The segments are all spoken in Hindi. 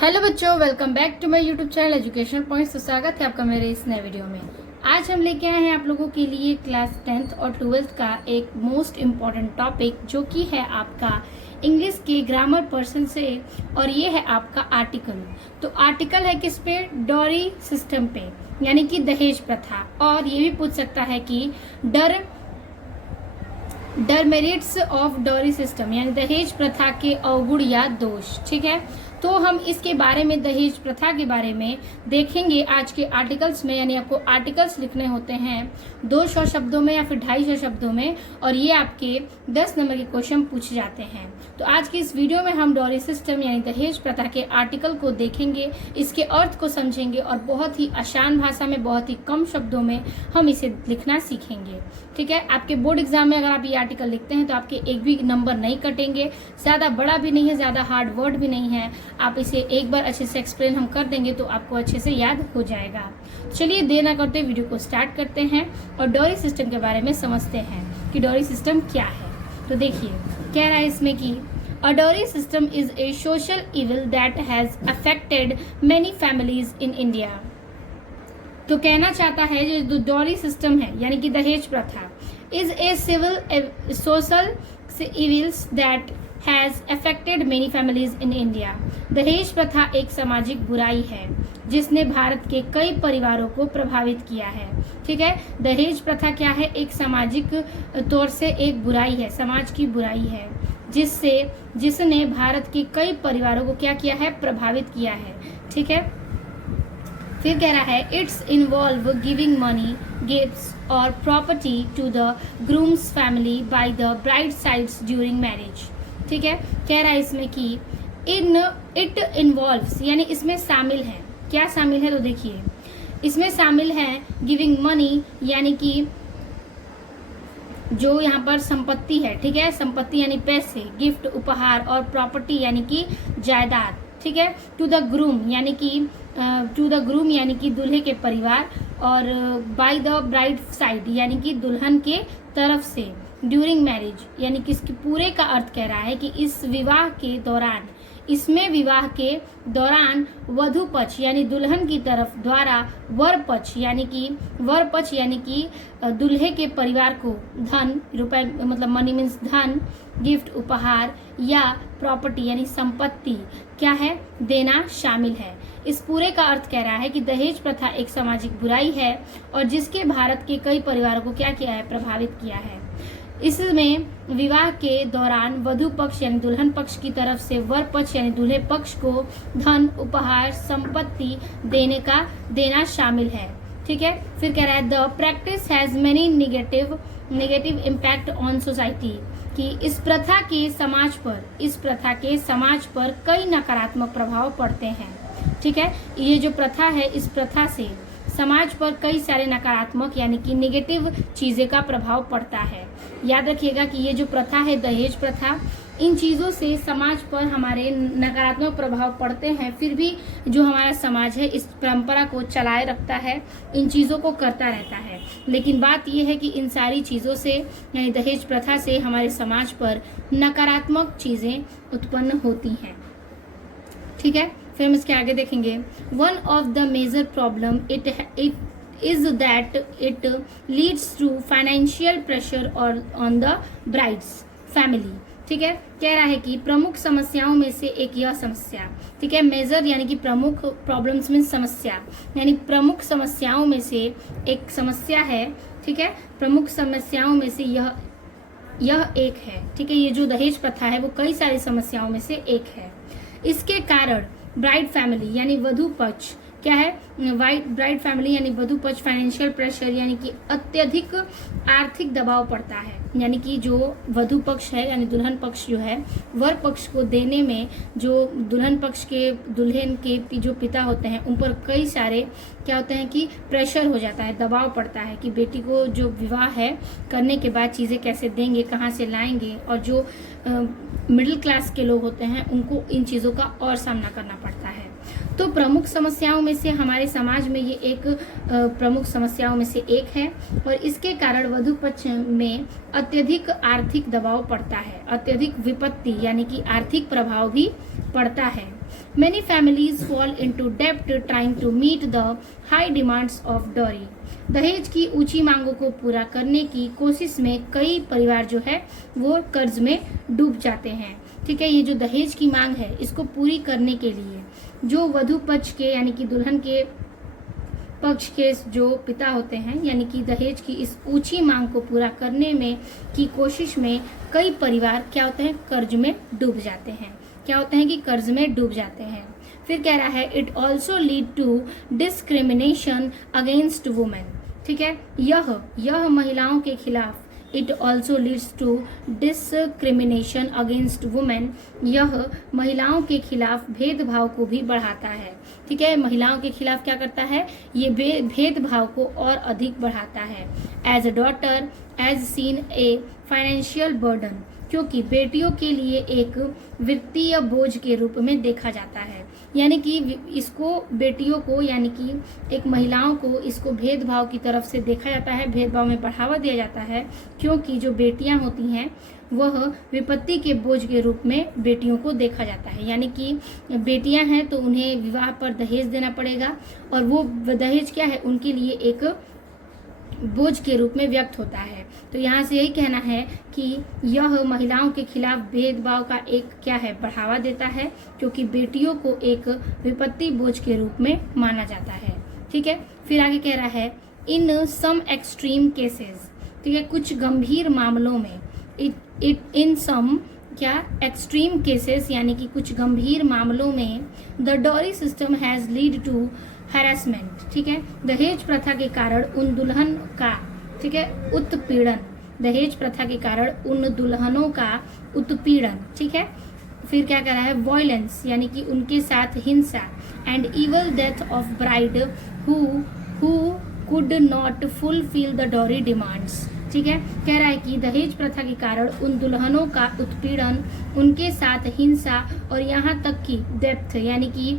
हेलो बच्चों, welcome back to my YouTube channel education points. तो स्वागत है आपका मेरे इस नए वीडियो में। आज हम लेके आए हैं आप लोगों के लिए क्लास 10th और 12th का एक मोस्ट इम्पॉर्टेंट टॉपिक, जो कि है आपका इंग्लिश के ग्रामर पर्सन से, और ये है आपका आर्टिकल। तो आर्टिकल है किस पे? डॉरी सिस्टम पे, यानी कि दहेज प्रथा। और ये भी पूछ सकता है कि डरमेरिट्स ऑफ डॉरी सिस्टम, यानी दहेज प्रथा के अवगुण या दोष। ठीक है, तो हम इसके बारे में, दहेज प्रथा के बारे में देखेंगे आज के आर्टिकल्स में। यानी आपको आर्टिकल्स लिखने होते हैं 200 शब्दों में या फिर 250 शब्दों में, और ये आपके 10 नंबर के क्वेश्चन पूछे जाते हैं। तो आज की इस वीडियो में हम डॉरी सिस्टम यानी दहेज प्रथा के आर्टिकल को देखेंगे, इसके अर्थ को समझेंगे, और बहुत ही आसान भाषा में, बहुत ही कम शब्दों में हम इसे लिखना सीखेंगे। ठीक है, आपके बोर्ड एग्जाम में अगर आप ये आर्टिकल लिखते हैं तो आपके एक भी नंबर नहीं कटेंगे। ज़्यादा बड़ा भी नहीं है, ज़्यादा हार्ड वर्ड भी नहीं है। आप इसे एक बार अच्छे से एक्सप्लेन हम कर देंगे तो आपको अच्छे से याद हो जाएगा। चलिए देर ना करते वीडियो को स्टार्ट करते हैं और डॉरी सिस्टम के बारे में समझते हैं कि डॉरी सिस्टम क्या है। तो देखिए, कह रहा है इसमें कि A dowry system is a social evil that has affected many families in India. तो कहना चाहता है जो डॉरी सिस्टम है यानी कि dahej pratha is a civil social evils that has affected many families in India. दहेज प्रथा एक सामाजिक बुराई है जिसने भारत के कई परिवारों को प्रभावित किया है। ठीक है, दहेज प्रथा क्या है? एक सामाजिक तौर से एक बुराई है, समाज की बुराई है, जिसने भारत के कई परिवारों को क्या किया है? प्रभावित किया है। ठीक है, फिर कह रहा है it's involve giving money, gifts और property to the groom's family by the bride sides during marriage. ठीक है, कह रहा है इसमें कि इट इन्वॉल्व्स यानी इसमें शामिल है। क्या शामिल है? तो देखिए, इसमें शामिल है गिविंग मनी, यानी कि जो यहाँ पर संपत्ति है। ठीक है, संपत्ति यानी पैसे, गिफ्ट उपहार, और प्रॉपर्टी यानी कि जायदाद। ठीक है, टू द ग्रूम यानी कि दूल्हे के परिवार, और बाय द ब्राइड साइड यानी कि दुल्हन के तरफ से, ड्यूरिंग मैरिज यानी कि इसके पूरे का अर्थ कह रहा है कि इस विवाह के दौरान, इसमें विवाह के दौरान वधु पक्ष यानी दुल्हन की तरफ द्वारा वर पक्ष यानी कि दुल्हे के परिवार को धन, रुपए मतलब मनी मीन्स धन, गिफ्ट उपहार या प्रॉपर्टी यानी संपत्ति क्या है? देना शामिल है। इस पूरे का अर्थ कह रहा है कि दहेज प्रथा एक सामाजिक बुराई है और जिसके भारत के कई परिवारों को क्या किया है? प्रभावित किया है। इसमें विवाह के दौरान वधु पक्ष यानी दुल्हन पक्ष की तरफ से वर पक्ष यानी दूल्हे पक्ष को धन, उपहार, संपत्ति देना शामिल है। ठीक है, फिर कह रहा है the practice has many negative impact on society, कि इस प्रथा के समाज पर कई नकारात्मक प्रभाव पड़ते हैं। ठीक है, ये जो प्रथा है, इस प्रथा से समाज पर कई सारे नकारात्मक यानी कि नेगेटिव चीज़ें का प्रभाव पड़ता है। याद रखिएगा कि ये जो प्रथा है, दहेज प्रथा, इन चीज़ों से समाज पर हमारे नकारात्मक प्रभाव पड़ते हैं, फिर भी जो हमारा समाज है इस परंपरा को चलाए रखता है, इन चीज़ों को करता रहता है। लेकिन बात यह है कि इन सारी चीज़ों से यानी दहेज प्रथा से हमारे समाज पर नकारात्मक चीज़ें उत्पन्न होती हैं। ठीक है, फिर हम इसके आगे देखेंगे। One of the major problem it is that it leads to financial pressure और ऑन द ब्राइड्स फैमिली। ठीक है, कह रहा है कि प्रमुख समस्याओं में से एक यह समस्या। ठीक है, मेजर यानी कि प्रमुख, प्रॉब्लम्स में समस्या यानी प्रमुख समस्याओं में से एक समस्या है। ठीक है, प्रमुख समस्याओं में से यह एक है। ठीक है, ये जो दहेज प्रथा है वो कई सारी समस्याओं में से एक है। इसके कारण ब्राइड फैमिली यानी वधु पक्ष क्या है? ब्राइड फैमिली यानी वधु पक्ष फाइनेंशियल प्रेशर यानी कि अत्यधिक आर्थिक दबाव पड़ता है। यानी कि जो वधु पक्ष है यानी दुल्हन पक्ष जो है, वर पक्ष को देने में जो दुल्हन पक्ष के दुल्हन के जो पिता होते हैं उन पर कई सारे क्या होते हैं कि प्रेशर हो जाता है, दबाव पड़ता है कि बेटी को जो विवाह है करने के बाद चीज़ें कैसे देंगे, कहाँ से लाएंगे, और जो मिडिल क्लास के लोग होते हैं उनको इन चीज़ों का और सामना करना पड़ता है। तो प्रमुख समस्याओं में से हमारे समाज में ये एक प्रमुख समस्याओं में से एक है, और इसके कारण वधु पक्ष में अत्यधिक आर्थिक दबाव पड़ता है, अत्यधिक विपत्ति यानी कि आर्थिक प्रभाव भी पड़ता है। Many families fall into debt trying to meet the high demands of dowry. दहेज की ऊंची मांगों को पूरा करने की कोशिश में कई परिवार जो है वो कर्ज में डूब जाते हैं। ठीक है, ये जो दहेज की मांग है इसको पूरी करने के लिए जो वधु पक्ष के यानी कि दुल्हन के पक्ष के जो पिता होते हैं यानी कि दहेज की इस ऊंची मांग को पूरा करने में की कोशिश में कई परिवार क्या होते हैं, कर्ज में डूब जाते हैं। क्या होते हैं कि कर्ज में डूब जाते हैं। फिर कह रहा है it also lead to discrimination against women. ठीक है, यह महिलाओं के खिलाफ it also leads to discrimination against women, यह महिलाओं के खिलाफ भेदभाव को भी बढ़ाता है। ठीक है, महिलाओं के खिलाफ क्या करता है, ये भेदभाव को और अधिक बढ़ाता है। As a daughter as seen a financial burden, क्योंकि बेटियों के लिए एक वित्तीय बोझ के रूप में देखा जाता है। यानी कि इसको बेटियों को यानी कि एक महिलाओं को इसको भेदभाव की तरफ से देखा जाता है, भेदभाव में बढ़ावा दिया जाता है, क्योंकि जो बेटियां होती हैं वह विपत्ति के बोझ के रूप में बेटियों को देखा जाता है। यानी कि बेटियां हैं तो उन्हें विवाह पर दहेज देना पड़ेगा और वो दहेज क्या है, उनके लिए एक बोझ के रूप में व्यक्त होता है। तो यहाँ से यही कहना है कि यह महिलाओं के खिलाफ भेदभाव का एक क्या है, बढ़ावा देता है, क्योंकि बेटियों को एक विपत्ति बोझ के रूप में माना जाता है। ठीक है, फिर आगे कह रहा है इन सम एक्सट्रीम केसेस। ठीक है, कुछ गंभीर मामलों में इन सम क्या एक्सट्रीम केसेस यानी कि कुछ गंभीर मामलों में the dowry system has lead to harassment. ठीक है, दहेज प्रथा के कारण उन दुल्हन का, ठीक है, उत्पीड़न, दहेज प्रथा के कारण उन दुल्हनों का उत्पीड़न। ठीक है, फिर क्या कह रहा है, वॉयलेंस यानी कि उनके साथ हिंसा and evil death of bride who could not fulfil the dowry demands. ठीक है, कह रहा है कि दहेज प्रथा के कारण उन दुल्हनों का उत्पीड़न, उनके साथ हिंसा और यहाँ तक कि डेथ यानी कि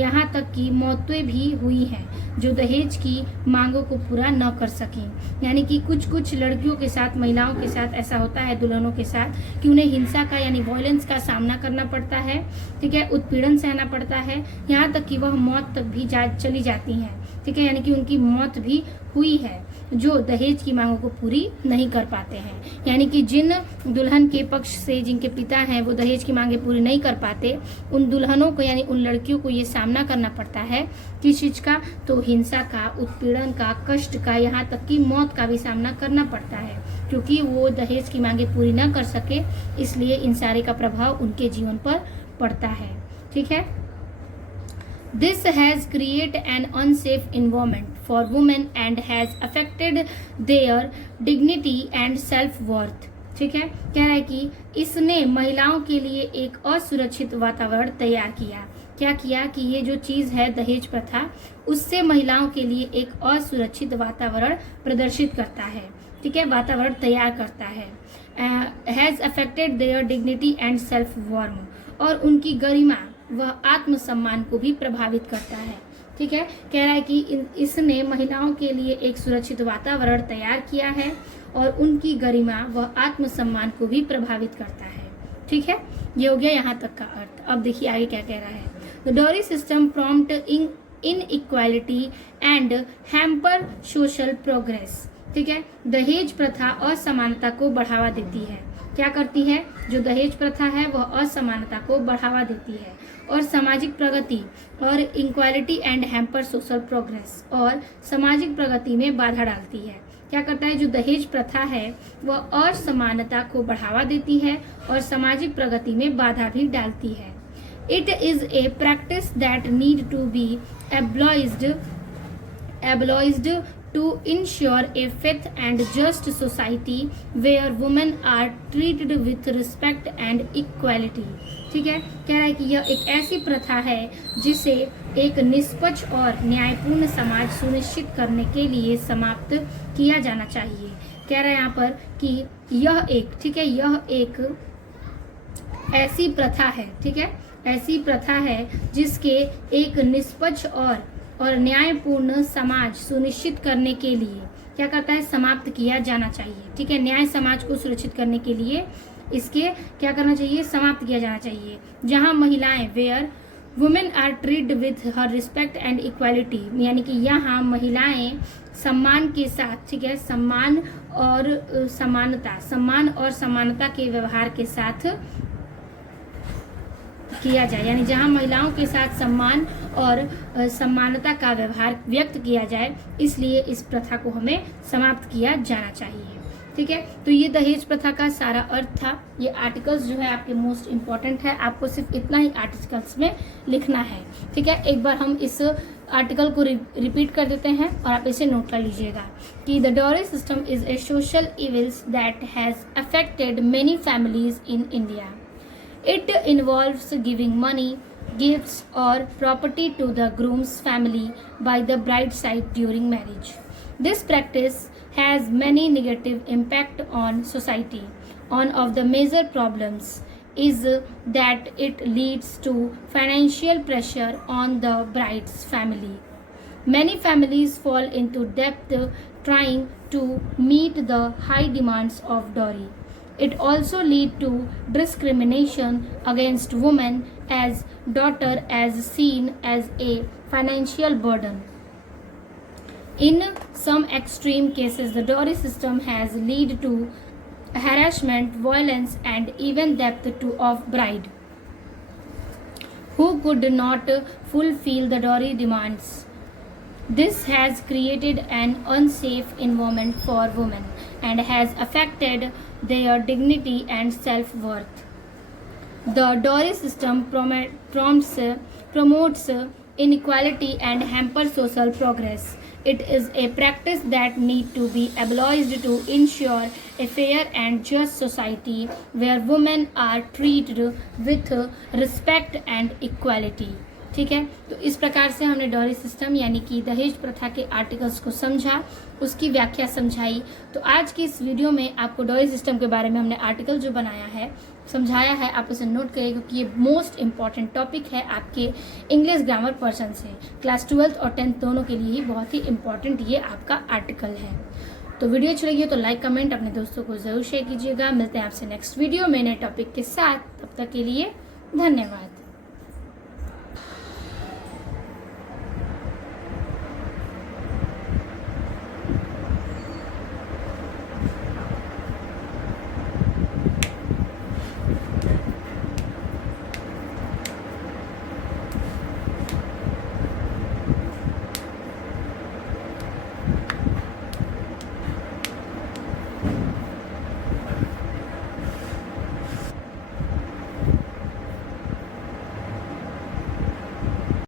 यहाँ तक कि मौतें भी हुई हैं जो दहेज की मांगों को पूरा न कर सकें। यानी कि कुछ लड़कियों के साथ, महिलाओं के साथ ऐसा होता है, दुल्हनों के साथ, कि उन्हें हिंसा का यानी वॉयलेंस का सामना करना पड़ता है। ठीक है, उत्पीड़न सहना पड़ता है, यहाँ तक कि वह मौत तक भी चली जाती हैं। ठीक है, यानी कि उनकी मौत भी हुई है जो दहेज की मांगों को पूरी नहीं कर पाते हैं। यानी कि जिन दुल्हन के पक्ष से जिनके पिता हैं वो दहेज की मांगें पूरी नहीं कर पाते, उन दुल्हनों को यानी उन लड़कियों को ये सामना करना पड़ता है किस चीज का, तो हिंसा का, उत्पीड़न का, कष्ट का, यहाँ तक कि मौत का भी सामना करना पड़ता है, क्योंकि वो दहेज की मांगें पूरी न कर सके, इसलिए इन सारे का प्रभाव उनके जीवन पर पड़ता है। ठीक है, This has created an unsafe environment for women and has affected their dignity and self-worth. ठीक है, कह रहा है कि इसने महिलाओं के लिए एक असुरक्षित वातावरण तैयार किया। क्या किया कि ये जो चीज़ है दहेज प्रथा, उससे महिलाओं के लिए एक असुरक्षित वातावरण प्रदर्शित करता है। ठीक है, वातावरण तैयार करता है। Has affected there dignity and self worm, और उनकी गरिमा वह आत्मसम्मान को भी प्रभावित करता है। ठीक है, कह रहा है कि इसने महिलाओं के लिए एक सुरक्षित वातावरण तैयार किया है और उनकी गरिमा वह आत्मसम्मान को भी प्रभावित करता है। ठीक है, ये हो गया यहाँ तक का अर्थ। अब देखिए आगे क्या कह रहा है। The dowry system prompt inequality and hamper social progress. ठीक है, दहेज प्रथा असमानता को बढ़ावा देती है। क्या करती है, जो दहेज प्रथा है वह असमानता को बढ़ावा देती है और सामाजिक प्रगति और equality and hamper social progress, और सामाजिक प्रगति में बाधा डालती है। क्या करता है, जो दहेज प्रथा है वह असमानता को बढ़ावा देती है और सामाजिक प्रगति में बाधा भी डालती है। It is a practice that need to be abolished to ensure a fair and just society where women are treated with respect and equality. ठीक है, कह रहा है कि यह एक ऐसी प्रथा है जिसे एक निष्पक्ष और न्यायपूर्ण समाज सुनिश्चित करने के लिए समाप्त किया जाना चाहिए। कह रहा है यहाँ पर कि यह एक, ठीक है, यह एक ऐसी प्रथा है, ठीक है, ऐसी प्रथा है जिसके एक निष्पक्ष और न्यायपूर्ण समाज सुनिश्चित करने के लिए क्या करता है, समाप्त किया जाना चाहिए। ठीक है, न्याय समाज को सुरक्षित करने के लिए इसके क्या करना चाहिए, समाप्त किया जाना चाहिए। जहां महिलाएं where women are treat with her respect and equality, यानी कि यहाँ महिलाएं सम्मान के साथ, ठीक है, सम्मान और समानता के व्यवहार के साथ किया जाए, यानी जहाँ महिलाओं के साथ सम्मान और समानता का व्यवहार व्यक्त किया जाए, इसलिए इस प्रथा को हमें समाप्त किया जाना चाहिए। ठीक है, तो ये दहेज प्रथा का सारा अर्थ था। ये आर्टिकल्स जो है आपके मोस्ट इम्पॉर्टेंट है, आपको सिर्फ इतना ही आर्टिकल्स में लिखना है। ठीक है, एक बार हम इस आर्टिकल को रिपीट कर देते हैं और आप इसे नोट कर लीजिएगा कि the dowry system is a social evils that has affected many families in India. It involves giving money, gifts or property to the groom's family by the bride's side during marriage. This practice has many negative impact on society. One of the major problems is that it leads to financial pressure on the bride's family. Many families fall into debt trying to meet the high demands of dowry. It also leads to discrimination against women as daughter as seen as a financial burden. In some extreme cases, the dowry system has led to harassment, violence, and even death of bride who could not fulfill the dowry demands. This has created an unsafe environment for women and has affected their dignity and self-worth. The dowry system promotes inequality and hampers social progress. It is a practice that needs to be abolished to ensure a fair and just society where women are treated with respect and equality. ठीक है, तो इस प्रकार से हमने डॉरी सिस्टम यानी कि दहेज प्रथा के आर्टिकल्स को समझा, उसकी व्याख्या समझाई। तो आज की इस वीडियो में आपको डॉरी सिस्टम के बारे में हमने आर्टिकल जो बनाया है, समझाया है, आप उसे नोट करिए क्योंकि ये मोस्ट इंपॉर्टेंट टॉपिक है आपके इंग्लिश ग्रामर पर्सन से। क्लास 12th और 10th दोनों के लिए ही बहुत ही इंपॉर्टेंट ये आपका आर्टिकल है। तो वीडियो अच्छी लगी हो तो लाइक कमेंट अपने दोस्तों को जरूर शेयर कीजिएगा। मिलते हैं आपसे नेक्स्ट वीडियो में नए टॉपिक के साथ, तब तक के लिए धन्यवाद।